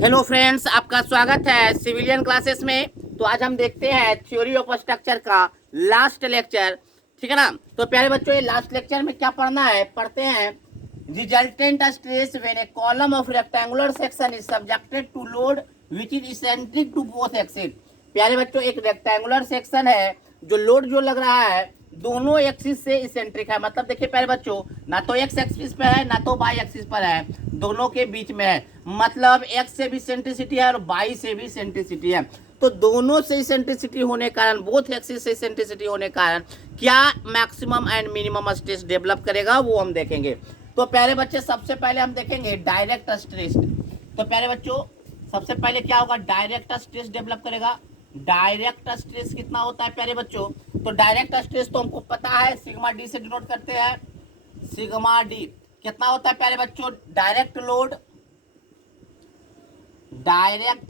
Hello friends, आपका स्वागत है सिविलियन क्लासेस में। तो आज हम देखते हैं थ्योरी ऑफ स्ट्रक्चर का लास्ट लेक्चर, ठीक है ना। तो प्यारे बच्चों, ये लास्ट लेक्चर में क्या पढ़ना है, पढ़ते हैं resultant stress when a column of rectangular section is subjected to load which is eccentric to both axis. प्यारे बच्चों, एक रेक्टेंगुलर सेक्शन है जो लोड जो लग रहा है दोनों एक्सिस से इसेंट्रिक है। मतलब देखिए प्यारे बच्चों, ना तो एक्स एक्सिस पे है ना तो वाई एक्सिस पर है, दोनों के बीच में है। मतलब एक्स से भी सेंट्रिसिटी है और वाई से भी सेंट्रिसिटी है। तो दोनों से सेंट्रिसिटी होने के कारण, बोथ एक्सिस से सेंट्रिसिटी होने के कारण क्या maximum and minimum stress develop करेगा वो हम देखेंगे। तो प्यारे बच्चे, सबसे पहले हम देखेंगे डायरेक्ट स्ट्रेस। तो प्यारे बच्चों, सबसे पहले क्या होगा, डायरेक्ट स्ट्रेस डेवलप करेगा। डायरेक्ट स्ट्रेस कितना होता है प्यारे बच्चों? तो डायरेक्ट स्ट्रेस तो हमको पता है, सिग्मा डी से डिनोट करते हैं। सिग्मा डी कितना होता है प्यारे बच्चों? डायरेक्ट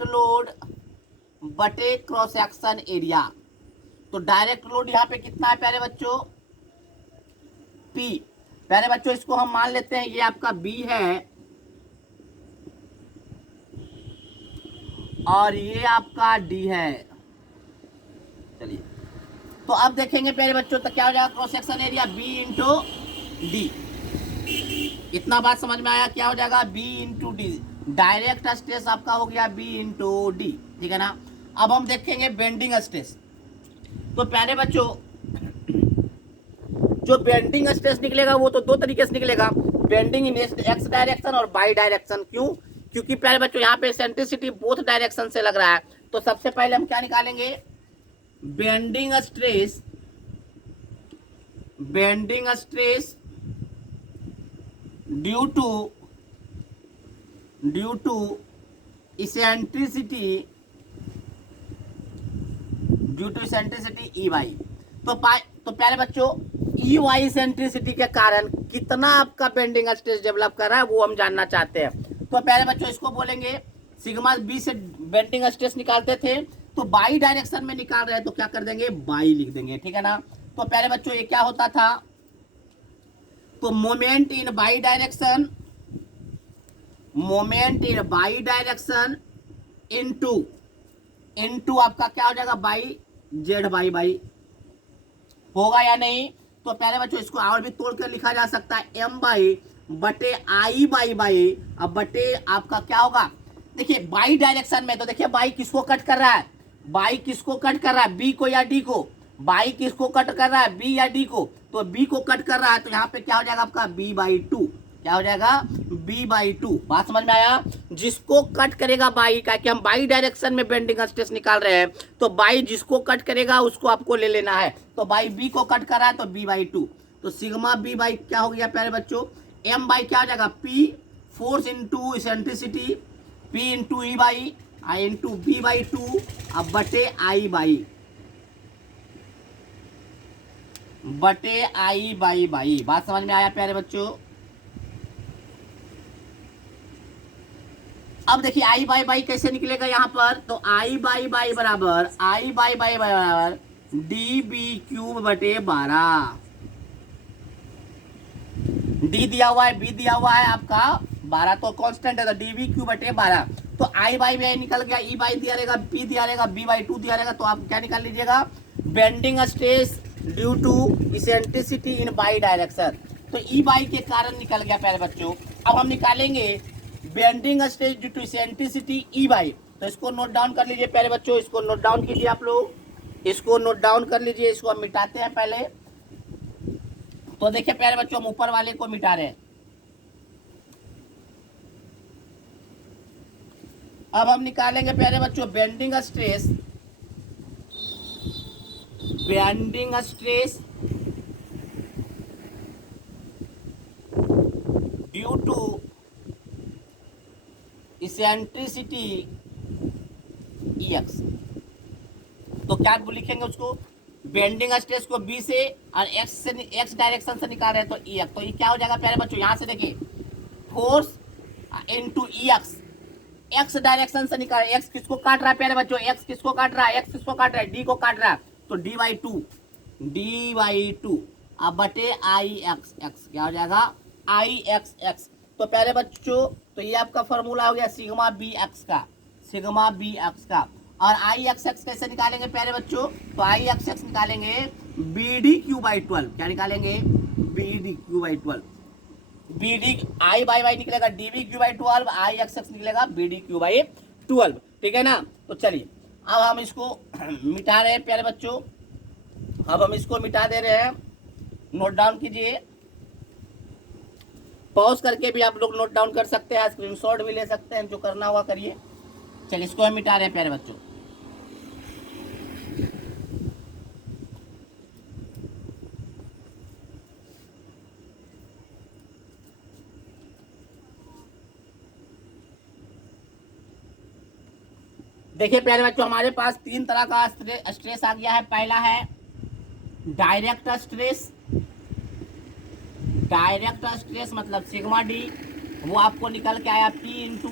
लोड बटे क्रॉस सेक्शन एरिया। तो डायरेक्ट लोड यहाँ पे कितना है प्यारे बच्चों? P। प्यारे बच्चों, इसको हम मान लेते हैं ये आपका B है और ये आपका D है। चलिए, तो अब देखेंगे प्यारे बच्चों, तो क्या हो जाएगा cross section area B into D. इतना बात समझ में आया? क्या हो जाएगा B into D. Direct stress आपका हो गया B इंटू डी, ठीक है ना। अब हम देखेंगे बेंडिंग स्ट्रेस। तो प्यारे बच्चों, जो बेंडिंग स्ट्रेस निकलेगा वो तो दो तरीके से निकलेगा, बेंडिंग इन एक्स डायरेक्शन और बाई डायरेक्शन। क्यों? क्योंकि प्यारे बच्चों यहाँ पे सेंट्रिसिटी बोथ डायरेक्शन से लग रहा है। तो सबसे पहले हम क्या निकालेंगे, bending stress due to eccentricity E Y. तो प्यारे बच्चों, ई वाई सेंट्रिसिटी के कारण कितना आपका बेंडिंग स्ट्रेस डेवलप कर रहा है वो हम जानना चाहते हैं। तो प्यारे बच्चों, इसको बोलेंगे सिग्मा बी से बेंडिंग स्ट्रेस निकालते थे, तो बाई डायरेक्शन में निकाल रहे हैं तो क्या कर देंगे, बाई लिख देंगे, ठीक है ना। तो प्यारे बच्चों, ये क्या होता था, तो moment in Y direction into आपका क्या हो जाएगा, बाई जेड बाई होगा या नहीं। तो प्यारे बच्चों, इसको और भी तोड़ कर लिखा जा सकता है, एम बाई बटे आई बाई अब बटे आपका क्या होगा, देखिए बाई डायरेक्शन में तो देखिए बाई किसको कट कर रहा है, बी को या डी को। बाई किसको कट कर रहा है, बी या डी को। तो बी को कट कर रहा है तो यहाँ पे क्या हो जाएगा आपका b/2। क्या हो जाएगा, b/2। बात समझ में आया? जिसको कट करेगा बाई का, कि हम बाई डायरेक्शन में बेंडिंग स्ट्रेस निकाल रहे हैं, तो बाई जिसको कट करेगा उसको आपको ले लेना है। तो बाई बी को कट कर रहा है तो b/2। तो सिग्मा b बाई क्या हो गया प्यारे बच्चों, m बाई क्या हो जाएगा, p force into eccentricity, p into E by I into b/2 अब बटे आई बाई। बात समझ में आया प्यारे बच्चों? अब देखिए आई बाई कैसे निकलेगा यहाँ पर, तो आई बाई बराबर डी बी क्यूब बटे 12। डी दिया हुआ है, बी दिया हुआ है आपका 12, तो कांस्टेंट है, तो डी बी क्यूब बटे 12। तो आई बाई निकल गया, ई बाई दिया रहेगा, बी दिया रहेगा, b/2 दिया रहेगा। तो आप क्या निकाल लीजिएगा, bending stress due to eccentricity in Y direction. तो ई बाई के कारण निकल गया प्यारे बच्चों। अब हम निकालेंगे bending stress due to eccentricity E Y. तो इसको नोट डाउन कर लीजिए प्यारे बच्चों, इसको नोट डाउन कीजिए आप लोग, इसको नोट डाउन कर लीजिए। इसको हम मिटाते हैं पहले। तो देखिए प्यारे बच्चों, हम ऊपर वाले को मिटा रहे हैं। अब हम निकालेंगे प्यारे बच्चों bending stress due to eccentricity EX। तो क्या लिखेंगे उसको, बेंडिंग स्ट्रेस को B से और X डायरेक्शन से निकाल रहे हैं तो EX। तो ये क्या हो जाएगा प्यारे बच्चों, यहां से देखिए force into EX, x direction से निकाल, एक्स किसको काट रहा है प्यारे बच्चों, एक्स किसको काट रहा है, डी को काट रहा है। तो dy2 अब बटे आई एक्स, क्या हो जाएगा, आई एक्स। तो प्यारे बच्चों तो ये आपका फॉर्मूला हो गया सिग्मा बी एक्स का, सिग्मा बी एक्स का। और आई एक्स एक्स कैसे निकालेंगे प्यारे बच्चों, तो आई एक्स एक्स निकालेंगे बी डी क्यू बाई 12। क्या निकालेंगे, B D cube by 12। B D I by Y निकलेगा D B cube by 12, I X X निकलेगा बी डी क्यू बाई 12। ठीक है ना। तो चलिए अब हम इसको मिटा रहे हैं प्यारे बच्चों, अब हम इसको मिटा दे रहे हैं। नोट डाउन कीजिए, पॉज करके भी आप लोग नोट डाउन कर सकते हैं, स्क्रीनशॉट भी ले सकते हैं, जो करना हुआ करिए। चलिए इसको हम मिटा रहे हैं प्यारे बच्चों। देखिए प्यारे बच्चों हमारे पास तीन तरह का स्ट्रेस आ गया है। पहला है डायरेक्ट स्ट्रेस, डायरेक्ट स्ट्रेस मतलब सिग्मा डी, वो आपको निकल के आया P इंटू,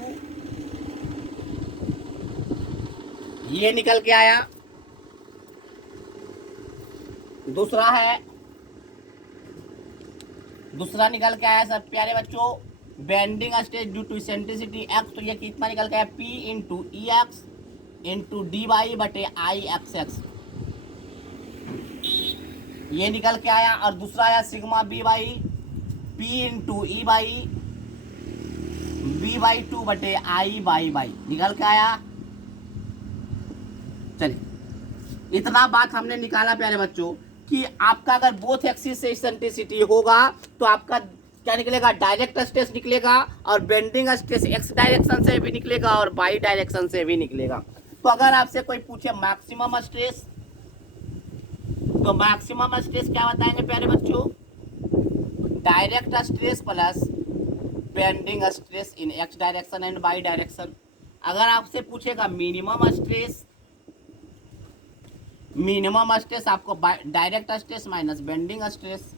ये निकल के आया। दूसरा निकल के आया सब प्यारे बच्चों bending stress due to eccentricity X, तो ये कितना निकल के आया P into E X into D Y बटे आई एक्स एक्स, ये निकल के आया। और दूसरा आया sigma B Y P into E Y B Y 2 बटे आई बाई बाई, निकल के आया। चलिए इतना बात हमने निकाला प्यारे बच्चों कि आपका अगर बोथ एक्सिस से इसेंट्रिसिटी होगा तो आपका क्या निकलेगा, डायरेक्ट स्ट्रेस निकलेगा, और बेंडिंग स्ट्रेस एक्स डायरेक्शन से भी निकलेगा और वाई डायरेक्शन से भी निकलेगा। तो अगर आपसे कोई पूछे मैक्सिमम स्ट्रेस, तो मैक्सिमम स्ट्रेस क्या बताएंगे प्यारे बच्चों, direct stress plus bending stress in X direction and Y direction. अगर आपसे पूछेगा मिनिमम स्ट्रेस आपको direct stress minus bending stress.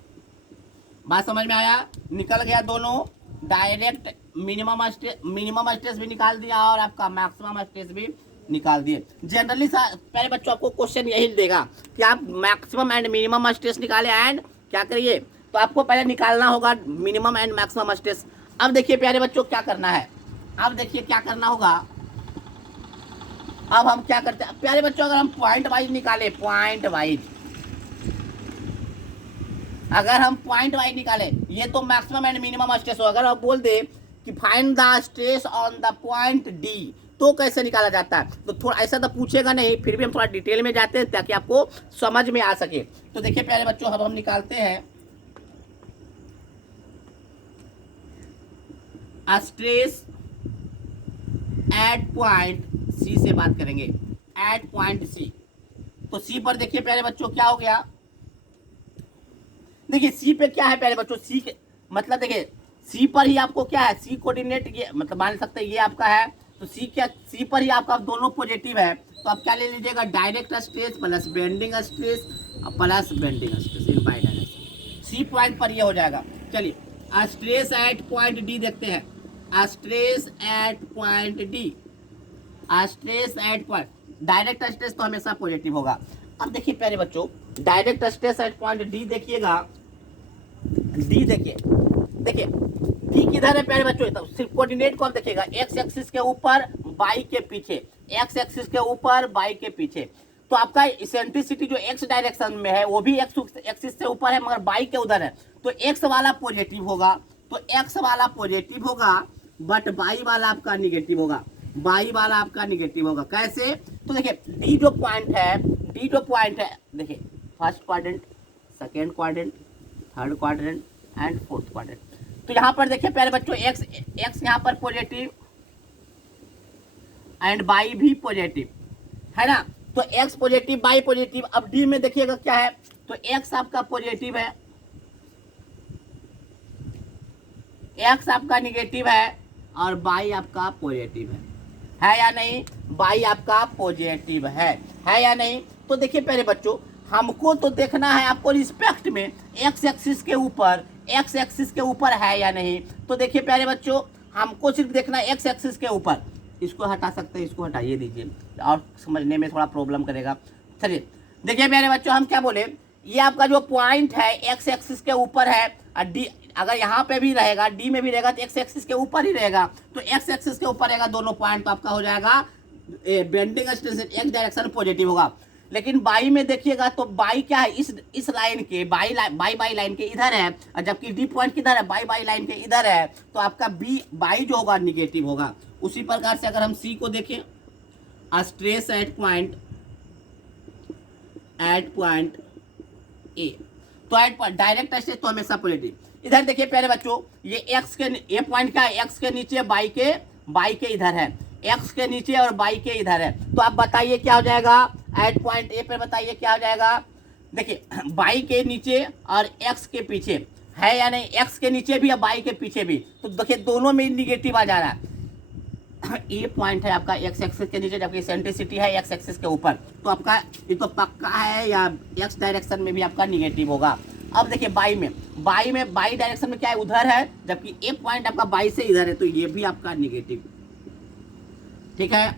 बात समझ में आया, निकल गया दोनों, डायरेक्ट मिनिमम स्ट्रेस भी निकाल दिया और आपका मैक्सिमम स्ट्रेस भी निकाल दिए। जनरली पहले बच्चों आपको क्वेश्चन यही देगा कि आप मैक्सिमम एंड मिनिमम स्ट्रेस निकाले एंड क्या करिए, तो आपको पहले निकालना होगा मिनिमम एंड मैक्सिमम स्ट्रेस। अब देखिए प्यारे बच्चों क्या करना है, अब देखिए क्या करना होगा। अब हम क्या करते हैं प्यारे बच्चों, अगर हम पॉइंट वाइज निकाले, पॉइंट वाइज अगर हम पॉइंट वाइज निकाले, ये तो मैक्सिमम एंड मिनिमम स्ट्रेस हो। अगर आप बोल दे कि find the stress on the point D, तो कैसे निकाला जाता है, तो थोड़ा ऐसा तो पूछेगा नहीं, फिर भी हम थोड़ा डिटेल में जाते हैं ताकि आपको समझ में आ सके। तो देखिए प्यारे बच्चों अब हम निकालते हैं स्ट्रेस एट पॉइंट सी से बात करेंगे, एट पॉइंट सी। तो सी पर देखिए प्यारे बच्चों क्या हो गया, देखिए सी पे क्या है प्यारे बच्चों, सी मतलब देखिए सी पर ही आपको क्या है, सी कोऑर्डिनेट ये मतलब मान सकते हैं ये आपका है, तो सी पर ही आपका दोनों पॉजिटिव है, तो आप क्या ले लीजिएगा, direct stress plus bending stress in Y direction. C point पर ये हो जाएगा। चलिए स्ट्रेस एट पॉइंट डी देखते हैं, stress eight point D, stress eight point, direct stress तो हमेशा पॉजिटिव होगा। अब देखिए प्यारे बच्चों direct stress eight point D देखिएगा, डी देखिए डी किधर है प्यारे बच्चों, तो सिर्फ कोऑर्डिनेट को आप देखिएगा, एक्स एक्सिस के ऊपर वाई के पीछे, एक्स एक्सिस के ऊपर वाई के पीछे। तो आपका इसेंट्रिसिटी जो एक्स डायरेक्शन में है वो भी एक्स एक्सिस से ऊपर है मगर वाई के उधर है, तो एक्स वाला पॉजिटिव होगा, तो एक्स वाला पॉजिटिव होगा बट वाई वाला आपका निगेटिव होगा, वाई वाला आपका निगेटिव होगा। कैसे, तो देखिए डी जो पॉइंट है देखिए first quadrant, second quadrant, third quadrant and fourth quadrant. तो यहाँ पर देखिए प्यारे बच्चों एक्स यहाँ पर पॉजिटिव एंड वाई भी पॉजिटिव है ना, तो एक्स पॉजिटिव वाई पॉजिटिव। अब डी में देखिएगा क्या है, तो एक्स आपका पॉजिटिव है, एक्स आपका निगेटिव है और वाई आपका पॉजिटिव है या नहीं, वाई आपका पॉजिटिव है या नहीं। तो देखिए प्यारे बच्चों हमको तो देखना है आपको रिस्पेक्ट में एक्स एक्सिस के ऊपर है या नहीं। तो देखिए प्यारे बच्चों हमको सिर्फ देखना है एक्स एक्सिस के ऊपर, इसको हटा सकते हैं, इसको हटाइए दीजिए और समझने में थोड़ा प्रॉब्लम करेगा। चलिए देखिए प्यारे बच्चों हम क्या बोले, ये आपका जो पॉइंट है एक्स एक्सिस के ऊपर है और डी अगर यहाँ पे भी रहेगा, डी में भी रहेगा तो एक्स एक्सिस के ऊपर ही रहेगा, तो एक्स एक्सिस के ऊपर रहेगा दोनों पॉइंट, तो आपका हो जाएगा bending extension x direction positive होगा। लेकिन बाई में देखिएगा तो बाई क्या है, इस लाइन के बाई लाइन के इधर है, और जबकि डी पॉइंट किधर है, बाई लाइन के इधर है, तो आपका बी बाई जो होगा निगेटिव होगा। उसी प्रकार से अगर हम सी को देखें, स्ट्रेस एट पॉइंट ए, तो एट पॉइंट डायरेक्ट स्ट्रेस तो हमेशा पॉजिटिव। इधर देखिए प्यारे बच्चों, ये एक्स के, ये पॉइंट क्या है, एक्स के नीचे बाई के इधर है, एक्स के नीचे और बाई के इधर है, तो आप बताइए क्या हो जाएगा एट पॉइंट ए पे, बताइए क्या हो जाएगा। देखिए बाई के नीचे और एक्स के पीछे है या नहीं, एक्स के नीचे भी और बाई के पीछे भी, तो देखिए दोनों में निगेटिव आ जा रहा है। ये पॉइंट है आपका एक्स एक्सिस के नीचे, जबकि सेंट्रिसिटी है एक्स एक्सिस के ऊपर, तो आपका ये तो पक्का है, या एक्स डायरेक्शन में भी आपका निगेटिव होगा। अब देखिए बाई डायरेक्शन में क्या है, उधर है, जबकि एक पॉइंट आपका बाई से इधर है, तो ये भी आपका निगेटिव। ठीक है,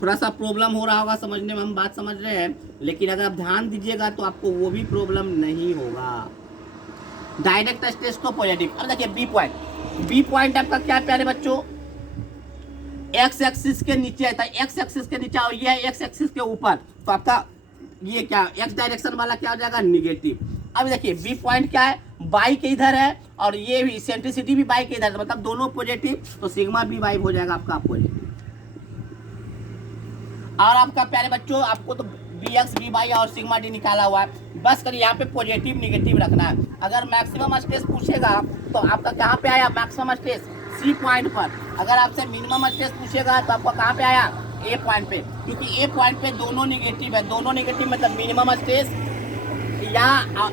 थोड़ा सा प्रॉब्लम हो रहा होगा समझने में, हम बात समझ रहे हैं, लेकिन अगर आप ध्यान दीजिएगा तो आपको वो भी प्रॉब्लम नहीं होगा। डायरेक्ट स्ट्रेस तो पॉजिटिव। अब देखिए बी पॉइंट आपका क्या है प्यारे बच्चों, एक्स एक्सिस के नीचे है, एक्स एक्सिस के नीचे और ये है एक्स एक्सिस के ऊपर, तो आपका ये क्या एक्स डायरेक्शन वाला क्या हो जाएगा, निगेटिव। अब देखिए बी पॉइंट क्या है, बाई के इधर है, और ये भी सेंट्रिसिटी भी बाई के इधर है, मतलब दोनों पॉजिटिव, तो सिग्मा बी बाई हो जाएगा आपका पॉजिटिव। और आपका प्यारे बच्चों आपको तो बी एक्स बी बाई और सिग्मा डी निकाला हुआ है, बस कर यहाँ पे पॉजिटिव निगेटिव रखना है। अगर मैक्सिमम स्ट्रेस पूछेगा तो आपका कहाँ पे आया मैक्सिमम स्ट्रेस, सी पॉइंट पर। अगर आपसे मिनिमम स्ट्रेस पूछेगा तो आपका कहाँ पे आया, ए पॉइंट पे, क्योंकि ए पॉइंट पे दोनों निगेटिव है, दोनों निगेटिव मतलब मिनिमम स्ट्रेस या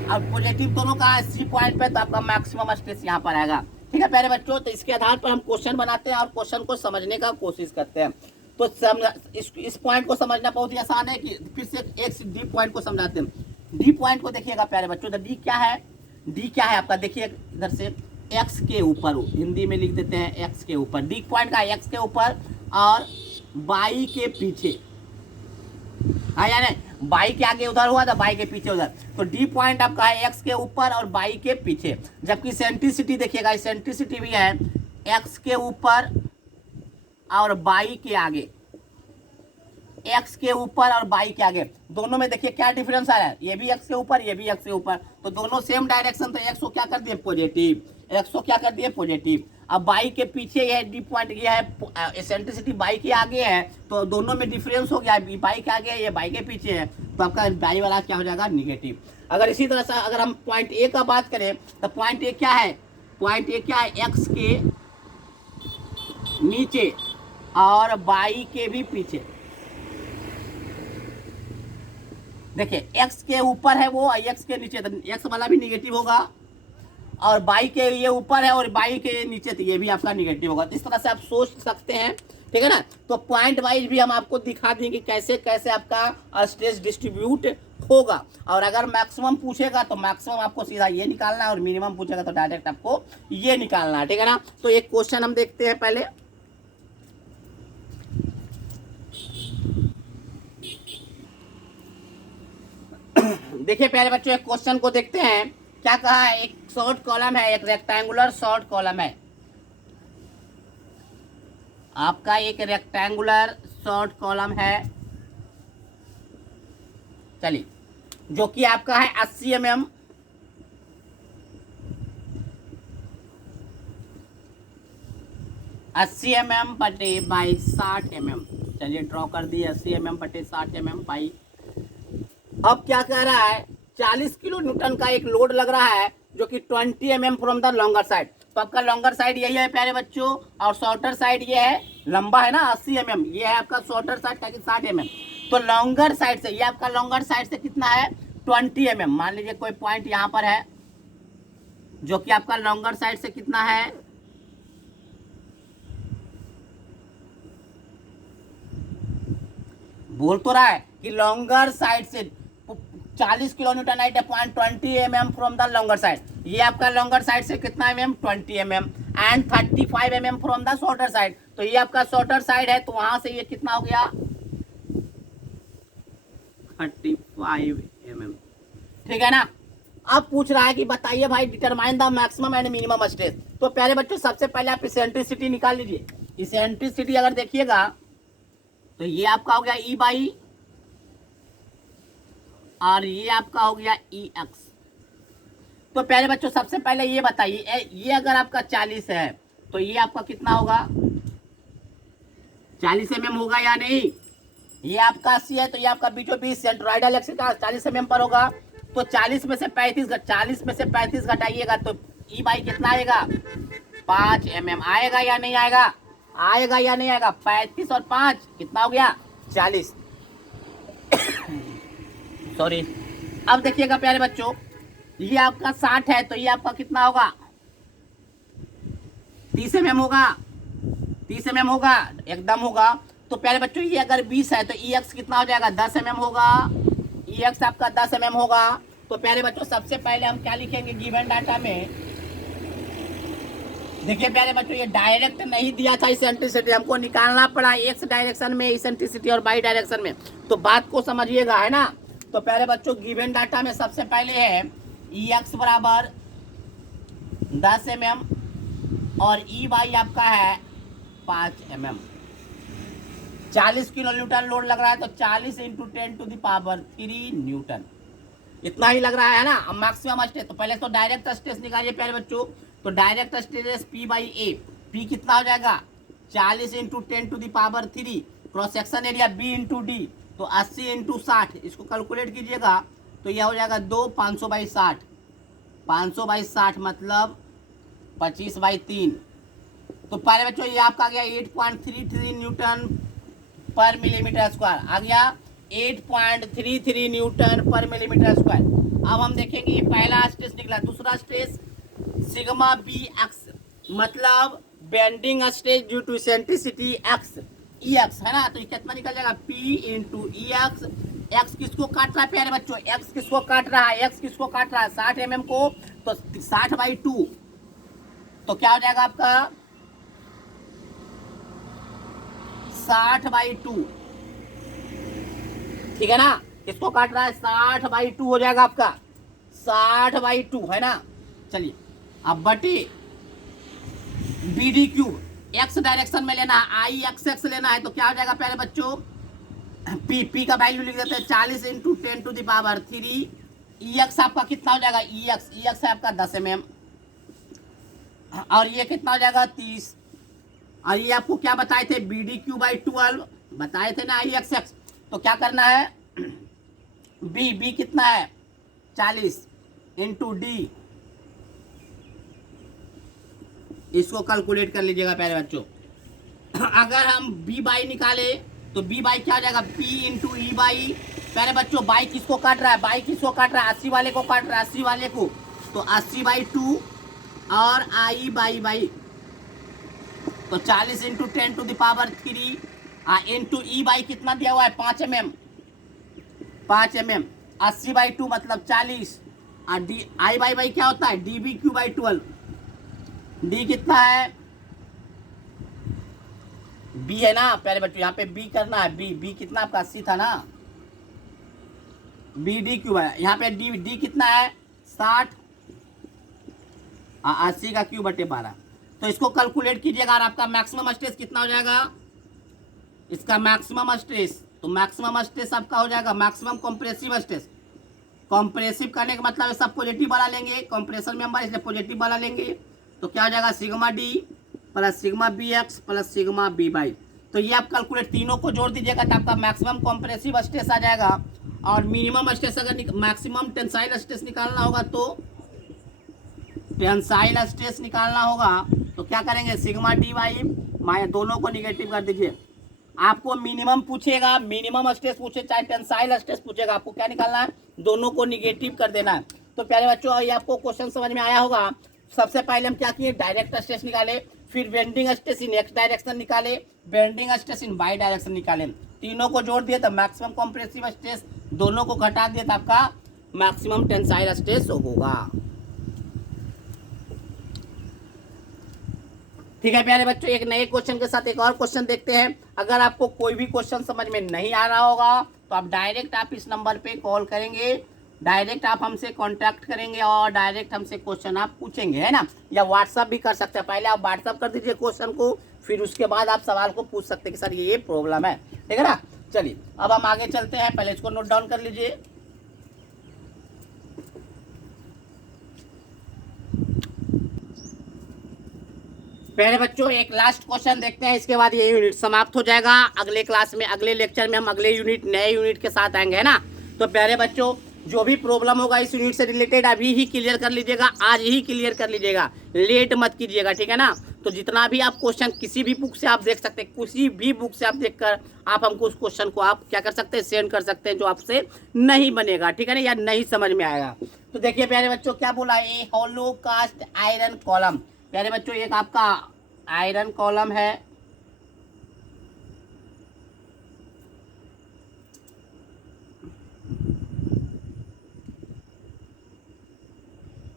पॉजिटिव दोनों का है सी पॉइंट पे, तो आपका मैक्सिमम स्ट्रेस यहाँ पर आएगा। ठीक है प्यारे बच्चों, तो इसके आधार पर हम क्वेश्चन बनाते हैं और क्वेश्चन को समझने का कोशिश करते हैं। तो इस पॉइंट को समझना बहुत ही आसान है, कि फिर से एक डी पॉइंट को समझाते हैं। डी पॉइंट को देखिएगा प्यारे बच्चों, तो डी क्या है आपका, देखिए इधर से एक्स के ऊपर, हिंदी में लिख देते हैं एक्स के ऊपर, डी पॉइंट का एक्स के ऊपर और बाई के पीछे, हाँ या नहीं, बाई के आगे उधर हुआ था, बाई के पीछे उधर, तो डी पॉइंट आपका है एक्स के ऊपर और बाई के पीछे। जबकि सेंट्रिसिटी देखिएगा, सेंट्रिसिटी भी है एक्स के ऊपर और बाई के आगे, एक्स के ऊपर और बाई के आगे, दोनों में देखिए क्या डिफरेंस आ रहा है, ये भी एक्स के ऊपर, ये भी एक्स के ऊपर, तो दोनों सेम डायरेक्शन, तो एक्स को क्या कर दिए पॉजिटिव, एक्स को क्या कर दिए पॉजिटिव। अब बाई के पीछे ये डी पॉइंट, ये है एसेंट्रिसिटी बाई के आगे है, तो दोनों में डिफरेंस हो गया, बाई के आगे है, ये बाई के पीछे है, तो आपका बाई वाला क्या हो जाएगा निगेटिव। अगर इसी तरह से अगर हम पॉइंट ए का बात करें, तो पॉइंट ए क्या है, पॉइंट ए क्या है, एक्स के नीचे और बाई के भी पीछे। देखिए एक्स के ऊपर है वो, एक्स के नीचे, तो एक्स वाला भी निगेटिव होगा, और बाई के ये ऊपर है और बाई के नीचे, तो ये भी आपका निगेटिव होगा। तो इस तरह से आप सोच सकते हैं, ठीक है ना। तो पॉइंट वाइज भी हम आपको दिखा देंगे कि कैसे कैसे आपका स्ट्रेस डिस्ट्रीब्यूट होगा, और अगर मैक्सिमम पूछेगा तो मैक्सिमम आपको सीधा ये निकालना है, और मिनिमम पूछेगा तो डायरेक्ट आपको ये निकालना है, ठीक है ना। तो एक क्वेश्चन हम देखते हैं पहले। देखिए प्यारे बच्चों, एक क्वेश्चन को देखते हैं, क्या कहा है, एक शॉर्ट कॉलम है, एक रेक्टेंगुलर शॉर्ट कॉलम है आपका, एक रेक्टेंगुलर शॉर्ट कॉलम है, चलिए, जो कि आपका है 80 mm, बटे बाई 60 mm, चलिए ड्रॉ कर दिए 80 mm बटे 60 mm बाई। अब क्या कह रहा है, 40 किलो न्यूटन का एक लोड लग रहा है, जो कि 20 mm from the longer side. तो आपका लॉन्गर साइड यही है प्यारे बच्चों, और शॉर्टर साइड ये है, लंबा है ना 80 mm, ये है आपका शॉर्टर साइड ताकि 60 mm। तो लॉन्गर साइड से, ये आपका लॉन्गर साइड से कितना है 20 mm। मान लीजिए कोई पॉइंट यहाँ पर है, जो कि आपका लॉन्गर साइड से कितना है, बोल तो रहा है कि लॉन्गर साइड से 40 kilo newton at point 20 mm from the longer side. ये आपका लॉन्गर साइड से कितना mm 20 mm, and 35 mm from the shorter side. तो ये आपका शॉर्टर साइड है, तो वहां से ये कितना हो गया 35 mm, ठीक है ना। अब पूछ रहा है कि बताइए भाई determine the maximum and minimum stress. तो प्यारे बच्चों सबसे पहले आप इसेंट्रिसिटी निकाल लीजिए। इसेंट्रिसिटी अगर देखिएगा तो ये आपका हो गया ई बाई और ये आपका हो गया ई एक्स। तो प्यारे बच्चों सबसे पहले ये बताइए ये अगर आपका 40 है तो ये आपका कितना होगा, 40 mm होगा या नहीं। ये आपका 80 है तो ये आपका बीचों बीच सेंट्रोइडल एक्सिस का 40 mm पर होगा। तो 40 में से 35 घटाइएगा तो ई बाई कितना आएगा, 5 mm आएगा या नहीं आएगा, आएगा या नहीं आएगा। 35 और 5 कितना हो गया, 40। सॉरी। अब देखिएगा प्यारे बच्चों ये आपका 60 है तो ये आपका कितना होगा, 30 mm होगा, 30 mm होगा एकदम होगा। तो प्यारे बच्चों ये अगर 20 है तो ई एक्स कितना हो जाएगा, 10 mm होगा। ई एक्स आपका 10 mm होगा। तो प्यारे बच्चों सबसे पहले हम क्या लिखेंगे गिवन डाटा में, देखिए प्यारे बच्चों ये डायरेक्ट नहीं दिया था इसेंट्रिसिटी, हमको निकालना पड़ा एक्स डायरेक्शन में इसेंट्रिसिटी और वाई डायरेक्शन में। तो बात को समझिएगा है ना। तो प्यारे बच्चों गिवन डाटा में सबसे पहले है ई एक्स बराबर 10 mm और ई वाई आपका है 5 mm। 40 किलो न्यूटन लोड लग रहा है तो 40 इंटू 10⁻³ न्यूटन इतना ही लग रहा है ना। अब मैक्सिमम स्ट्रेस तो पहले तो डायरेक्ट स्ट्रेस निकालिए प्यारे बच्चों। तो direct stress P by A, P कितना हो जाएगा 40 into 10⁻³ cross section area B into D तो 80 इंटू 60 इसको कैलकुलेट कीजिएगा तो यह हो जाएगा 2 500/60 500/60 मतलब 25/3। तो प्यारे बच्चों ये आपका आ गया 8.33 न्यूटन पर मिलीमीटर स्क्वायर, आ गया 8.33 न्यूटन पर मिलीमीटर स्क्वायर। अब हम देखेंगे ये पहला स्ट्रेस निकला। दूसरा स्ट्रेस सिग्मा बी एक्स मतलब bending stress due to eccentricity X E X है ना। तो ये कितना निकल जाएगा P into E X. X किसको काट रहा है प्यारे बच्चों, एक्स किसको काट रहा है, एक्स किसको काट रहा है 60 mm को। तो 60/2 तो क्या हो जाएगा आपका 60/2, ठीक है ना। किसको काट रहा है 60/2 हो जाएगा आपका 60/2 है ना। चलिए अब बटे B D cube X direction में लेना है, आई एक्स एक्स लेना है। तो क्या हो जाएगा प्यारे बच्चों पी, पी का वैल्यू लिख देते हैं 40 इंटू 10⁻³ ई एक्स आपका कितना हो जाएगा, ई एक्स है आपका 10 mm और ये कितना हो जाएगा 30। और ये आपको क्या बताए थे BDQ/12 बताए थे ना आई एक्स एक्स। तो क्या करना है बी कितना है 40 इंटू डी, इसको कैलकुलेट कर लीजिएगा प्यारे बच्चों। अगर हम बी बाई निकाले तो बी बाई क्या हो जाएगा P इंटू ई बाई। प्यारे बच्चों बाई किसको काट रहा है, बाई किसको काट रहा है 80 वाले को काट रहा है 80 वाले को। तो 80/2 और आई बाई तो 40 इंटू 10⁻³ इंटू ई बाई कितना दिया हुआ है 5 mm 80/2 मतलब 40 और डी आई बाई क्या होता है DBQ/12। डी कितना है बी है ना प्यारे बच्चों, यहाँ पे बी करना है बी कितना आपका 80 था ना, BDQ है। यहाँ पे डी कितना है 60 80 का क्यूब बटे 12। तो इसको कैलकुलेट कीजिएगा और आपका मैक्सिमम स्ट्रेस कितना हो जाएगा, इसका मैक्सिमम स्ट्रेस। तो मैक्सिमम स्ट्रेस आपका हो जाएगा मैक्सिमम कंप्रेसिव स्ट्रेस। कंप्रेसिव करने का मतलब सब पॉजिटिव वाला लेंगे, कंप्रेशन मेंबर इसलिए पॉजिटिव वाला लेंगे। तो क्या हो जाएगा sigma D plus sigma B X plus sigma B Y. तो ये आप कैलकुलेट तीनों को जोड़ दीजिएगा तो आपका मैक्सिमम कंप्रेसिव स्ट्रेस आ जाएगा। और मिनिमम स्ट्रेस अगर मैक्सिमम टेंसाइल स्ट्रेस निकालना होगा तो टेंसाइल स्ट्रेस निकालना होगा तो क्या करेंगे सिग्मा डी वाई माया दोनों को निगेटिव कर दीजिए। आपको मिनिमम पूछेगा, मिनिमम स्ट्रेस पूछे चाहे टेंसाइल स्ट्रेस पूछेगा, आपको क्या निकालना है दोनों को निगेटिव कर देना है। तो प्यारे बच्चों ये आपको क्वेश्चन समझ में आया होगा। सबसे पहले हम क्या किए डायरेक्ट स्ट्रेस निकाले, फिर bending stress in X direction निकाले, bending stress in Y direction निकाले, तीनों को जोड़ दिए तो मैक्सिमम कंप्रेसिव स्ट्रेस, दोनों को घटा दिए तो आपका मैक्सिमम टेंसाइल स्ट्रेस होगा। ठीक है प्यारे बच्चों एक नए क्वेश्चन के साथ एक और क्वेश्चन देखते हैं। अगर आपको कोई भी क्वेश्चन समझ में नहीं आ रहा होगा तो आप डायरेक्ट आप इस नंबर पे कॉल करेंगे डायरेक्ट आप हमसे कांटेक्ट करेंगे और डायरेक्ट हमसे क्वेश्चन आप पूछेंगे, है ना, या व्हाट्सअप भी कर सकते हैं। पहले आप व्हाट्सअप कर दीजिए क्वेश्चन को, फिर उसके बाद आप सवाल को पूछ सकते हैं कि सर ये प्रॉब्लम है, ठीक है ना। चलिए अब हम आगे चलते हैं, पहले इसको नोट डाउन कर लीजिए। पहले बच्चों एक लास्ट क्वेश्चन देखते हैं, इसके बाद ये यूनिट समाप्त हो जाएगा। अगले क्लास में, अगले लेक्चर में हम अगले यूनिट, नए यूनिट के साथ आएंगे, है ना। तो प्यारे बच्चों जो भी प्रॉब्लम होगा इस यूनिट से रिलेटेड अभी ही क्लियर कर लीजिएगा, आज ही क्लियर कर लीजिएगा, लेट मत कीजिएगा, ठीक है ना। तो जितना भी आप क्वेश्चन किसी भी बुक से आप देख सकते हैं, किसी भी बुक से आप देखकर आप हमको उस क्वेश्चन को आप क्या कर सकते हैं, सेंड कर सकते हैं, जो आपसे नहीं बनेगा, ठीक है ना, या नहीं समझ में आएगा। तो देखिए प्यारे बच्चों क्या बोला, ये होलो कास्ट आयरन कॉलम। प्यारे बच्चों एक आपका आयरन कॉलम है,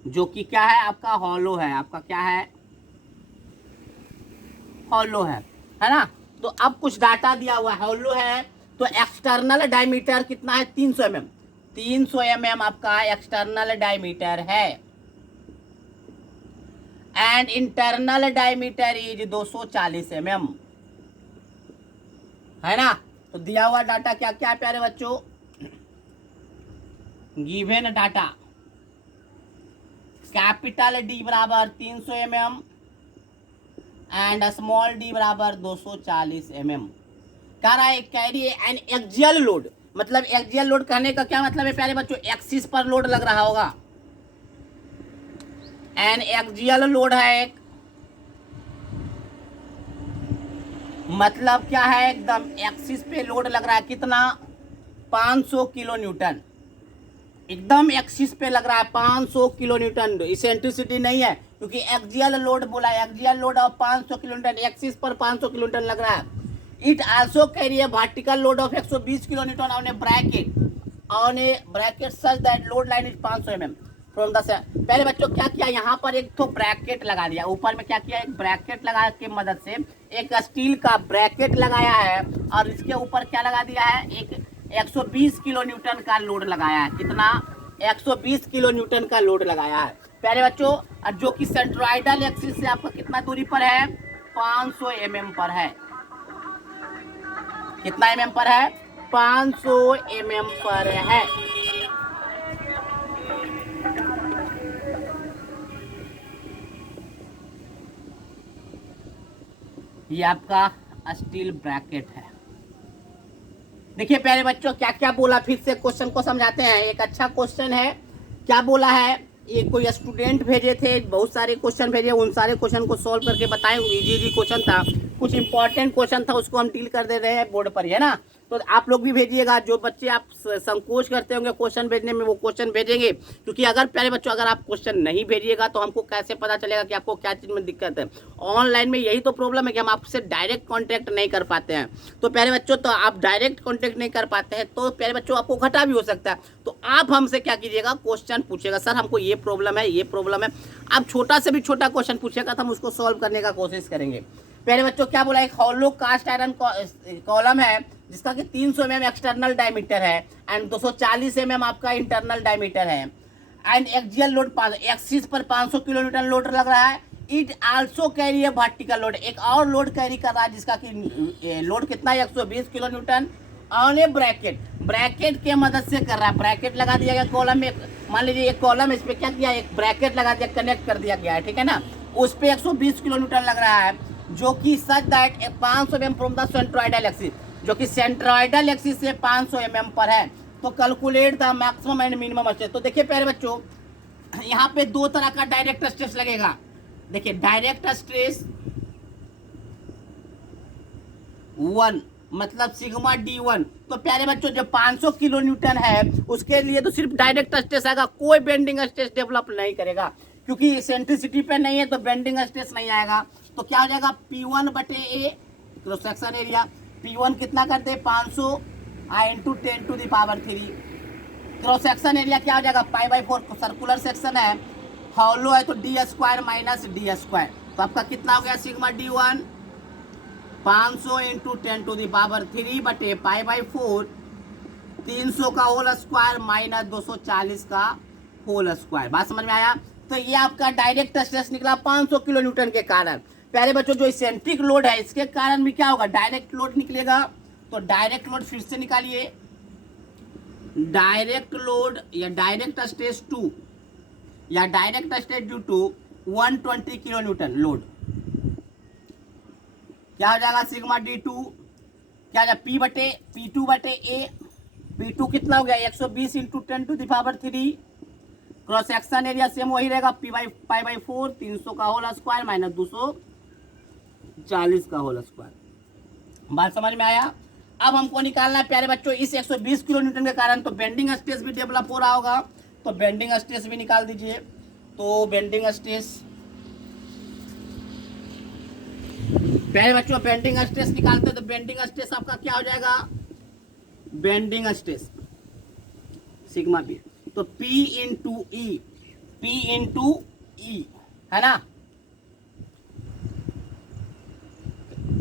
जो कि क्या है आपका हॉलो है, आपका क्या है, हॉलो है ना। तो अब कुछ डाटा दिया हुआ है, हॉलो है, तो एक्सटर्नल डायमीटर कितना है, 300 mm। 300 mm आपका एक्सटर्नल डायमीटर है, and internal diameter is 240 mm, है ना। तो दिया हुआ डाटा क्या क्या है प्यारे बच्चों, गिवन डाटा, कैपिटल डी बराबर 300 mm एंड स्मॉल डी बराबर 240 mm। कह रहा है कैरी एन एक्सियल लोड, मतलब एक्सियल लोड कहने का क्या मतलब है प्यारे बच्चों, एक्सिस पर लोड लग रहा होगा, एन एक्सियल लोड है एक, मतलब क्या है, एकदम एक्सिस पे लोड लग रहा है, कितना, 500 किलो न्यूटन, एकदम एक्सिस पे लग रहा है 500 किलो न्यूटन। इसेंट्रिसिटी नहीं है, क्योंकि एक्सियल लोड बोला है, axial load of 500 kilo Newton, axis पर 500 किलो न्यूटन लग रहा है। It also carry A vertical load of 120 kilo Newton on A bracket such that load line is 500 mm from the. पहले बच्चों क्या किया, यहाँ पर एक तो ब्रैकेट लगा दिया, ऊपर में क्या किया, एक ब्रैकेट लगा के मदद से एक स्टील का ब्रैकेट लगाया है, और इसके ऊपर क्या लगा दिया है, एक 120 किलो न्यूटन का लोड लगाया है, कितना, 120 किलो न्यूटन का लोड लगाया है प्यारे बच्चों, जो कि सेंट्रोइडल एक्सिस से आपका कितना दूरी पर है, 500 mm पर है, कितना mm पर है, 500 mm पर है। ये आपका स्टील ब्रैकेट है। देखिए प्यारे बच्चों क्या क्या बोला, फिर से क्वेश्चन को समझाते हैं, एक अच्छा क्वेश्चन है। क्या बोला है, ये कोई स्टूडेंट भेजे थे, बहुत सारे क्वेश्चन भेजे, उन सारे क्वेश्चन को सॉल्व करके बताएं, इजी क्वेश्चन था, कुछ इंपॉर्टेंट क्वेश्चन था, उसको हम डील कर दे रहे हैं बोर्ड पर, है ना। तो आप लोग भी भेजिएगा, जो बच्चे आप संकोच करते होंगे क्वेश्चन भेजने में, वो क्वेश्चन भेजेंगे, क्योंकि अगर प्यारे बच्चों अगर आप क्वेश्चन नहीं भेजिएगा तो हमको कैसे पता चलेगा कि आपको क्या चीज़ में दिक्कत है। ऑनलाइन में यही तो प्रॉब्लम है कि हम आपसे डायरेक्ट कॉन्टैक्ट नहीं कर पाते हैं। तो प्यारे बच्चों, तो आप डायरेक्ट कॉन्टैक्ट नहीं कर पाते हैं तो प्यारे बच्चों आपको घाटा भी हो सकता है। तो आप हमसे क्या कीजिएगा, क्वेश्चन पूछिएगा, सर हमको ये प्रॉब्लम है, ये प्रॉब्लम है। आप छोटा से भी छोटा क्वेश्चन पूछिएगा तो हम उसको सॉल्व करने का कोशिश करेंगे। प्यारे बच्चों क्या बोला, एक हॉलो कास्ट आयरन कॉलम है जिसका कि 300 mm एक्सटर्नल डायमीटर है एंड 240 mm आपका इंटरनल डायमीटर है, एंड एक्सियल लोड एक्सिस पर 500 किलो न्यूटन लोड लग रहा है। It also carry A vertical load, एक और लोड कैरी कर रहा है जिसका कि लोड कितना है, 120 kilo Newton on A bracket, bracket के मदद से कर रहा है। ब्रैकेट लगा दिया गया कॉलम में, मान लीजिए एक कॉलम, इस पर क्या किया, एक ब्रैकेट लगा दिया, कनेक्ट कर दिया गया है, ठीक है ना। उस पर 120 किलो न्यूटन लग रहा है, जो कि such that 500 mm from the centroidal axis, जो कि सेंट्रोइडल एक्सिस से 500 mm पर है। तो calculate the maximum and minimum stress. तो देखिए प्यारे बच्चों, यहाँ पे दो तरह का डायरेक्ट स्ट्रेस लगेगा। देखिए डायरेक्ट स्ट्रेस 1 मतलब सिग्मा D1। तो प्यारे बच्चों जो 500 किलो न्यूटन है उसके लिए तो सिर्फ डायरेक्ट स्ट्रेस आएगा, कोई बेंडिंग स्ट्रेस डेवलप नहीं करेगा, क्योंकि सेंट्रिसिटी पे नहीं है तो बेंडिंग स्ट्रेस नहीं आएगा। तो क्या हो जाएगा, P1/A cross section area, P1 कितना करते हैं, 500 इंटू 10⁻³ क्रॉस सेक्शन एरिया क्या हो जाएगा, π/4, सर्कुलर सेक्शन है, हॉलो है तो d² - d²। तो आपका कितना हो गया, सिग्मा D1 500 इंटू 10⁻³ बटे π/4 300 का होल स्क्वायर माइनस 240 का होल स्क्वायर। बात समझ में आया? तो ये आपका डायरेक्ट स्ट्रेस निकला 500 किलो न्यूटन के कारण। प्यारे बच्चों जो इसेंट्रिक लोड है इसके कारण भी क्या होगा, डायरेक्ट लोड निकलेगा। तो डायरेक्ट लोड फिर से निकालिए, डायरेक्ट लोड या डायरेक्ट स्ट्रेस टू या direct stress due to 120 kilo newton load, क्या हो जाएगा सिग्मा d2, क्या हो जाएगा P/P2/A। P2 कितना हो गया 120 into 10⁻³ cross section area same वही रहेगा P/4 300 का होल स्क्वायर माइनस 240 का होल स्क्वायर। बात समझ में आया? अब हमको निकालना है प्यारे बच्चों इस 120 किलो न्यूटन के कारण तो बेंडिंग स्ट्रेस भी डेवलप हो रहा होगा, तो बेंडिंग स्ट्रेस भी निकाल दीजिए। तो बेंडिंग स्ट्रेस प्यारे बच्चों बेंडिंग स्ट्रेस निकालते हैं तो बेंडिंग स्ट्रेस आपका क्या हो जाएगा, बेंडिंग स्ट्रेस सिग्मा बी, तो P इंटू ई है ना,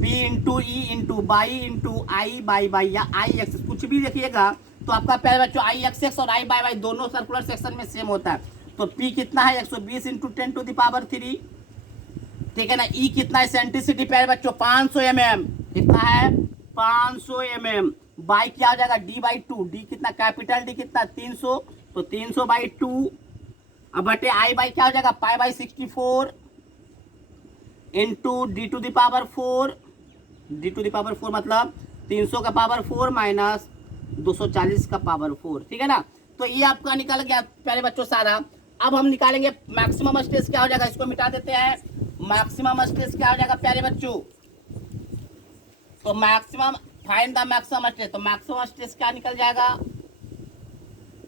P into E into by into I by या आई एक्सेस कुछ भी देखिएगा तो आपका प्यारे बच्चों आई एक्सेस और आई बाई दोनों सर्कुलर सेक्शन में सेम होता है। तो P कितना है 120 इंटू 10⁻³ ठीक है ना। ई कितना है सेंट्रिसिटी प्यारे बच्चों 500 mm, कितना है 500 mm। बाई क्या हो जाएगा D/2, डी कितना कैपिटल डी कितना 300, तो 300/2 अब बटे आई बाई क्या हो जाएगा π/64 इंटू D⁴, D⁴ मतलब 300 का पावर 4 माइनस 240 का पावर 4 ठीक है ना। तो ये आपका निकल गया प्यारे बच्चों सारा। अब हम निकालेंगे मैक्सिमम स्ट्रेस क्या हो जाएगा, इसको मिटा देते हैं। मैक्सिमम स्ट्रेस क्या हो जाएगा प्यारे बच्चों, तो maximum find the maximum stress, तो मैक्सिमम स्ट्रेस क्या निकल जाएगा,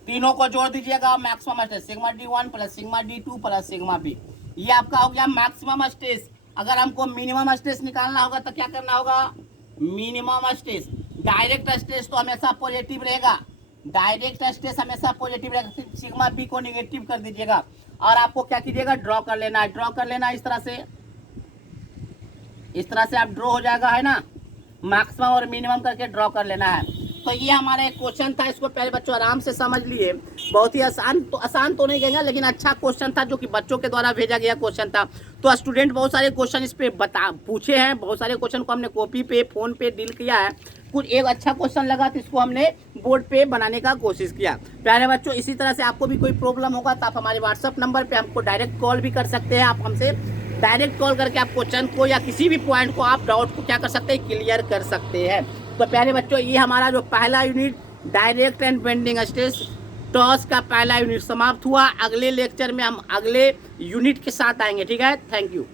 तीनों को जोड़ दीजिएगा maximum stress sigma d1 plus sigma d2 plus sigma b, ये आपका हो गया मैक्सिमम स्ट्रेस। अगर हमको मिनिमम स्ट्रेस निकालना होगा तो क्या करना होगा, मिनिमम स्ट्रेस, डायरेक्ट स्ट्रेस तो हमेशा पॉजिटिव रहेगा, डायरेक्ट स्ट्रेस हमेशा पॉजिटिव रहेगा, सिग्मा बी को नेगेटिव कर दीजिएगा और आपको क्या कीजिएगा ड्रॉ कर लेना है, ड्रॉ कर लेना है इस तरह से आप ड्रॉ हो जाएगा है ना, मैक्सिमम और मिनिमम करके ड्रॉ कर लेना है। तो ये हमारा एक क्वेश्चन था, इसको पहले बच्चों आराम से समझ लिए, बहुत ही आसान तो नहीं कहेंगे लेकिन अच्छा क्वेश्चन था जो कि बच्चों के द्वारा भेजा गया क्वेश्चन था। तो स्टूडेंट बहुत सारे क्वेश्चन इस पे पूछे हैं, बहुत सारे क्वेश्चन को हमने कॉपी पे फोन पे डील किया है, कुछ एक अच्छा क्वेश्चन लगा तो इसको हमने बोर्ड पे बनाने का कोशिश किया। प्यारे बच्चों इसी तरह से आपको भी कोई प्रॉब्लम होगा तो आप हमारे व्हाट्सअप नंबर पे हमको डायरेक्ट कॉल भी कर सकते हैं, आप हमसे डायरेक्ट कॉल करके आप क्वेश्चन को या किसी भी पॉइंट को आप डाउट को क्या कर सकते हैं, क्लियर कर सकते हैं। तो प्यारे बच्चों ये हमारा जो पहला unit direct and bending stress toss का पहला यूनिट समाप्त हुआ। अगले लेक्चर में हम अगले यूनिट के साथ आएंगे, ठीक है। Thank you.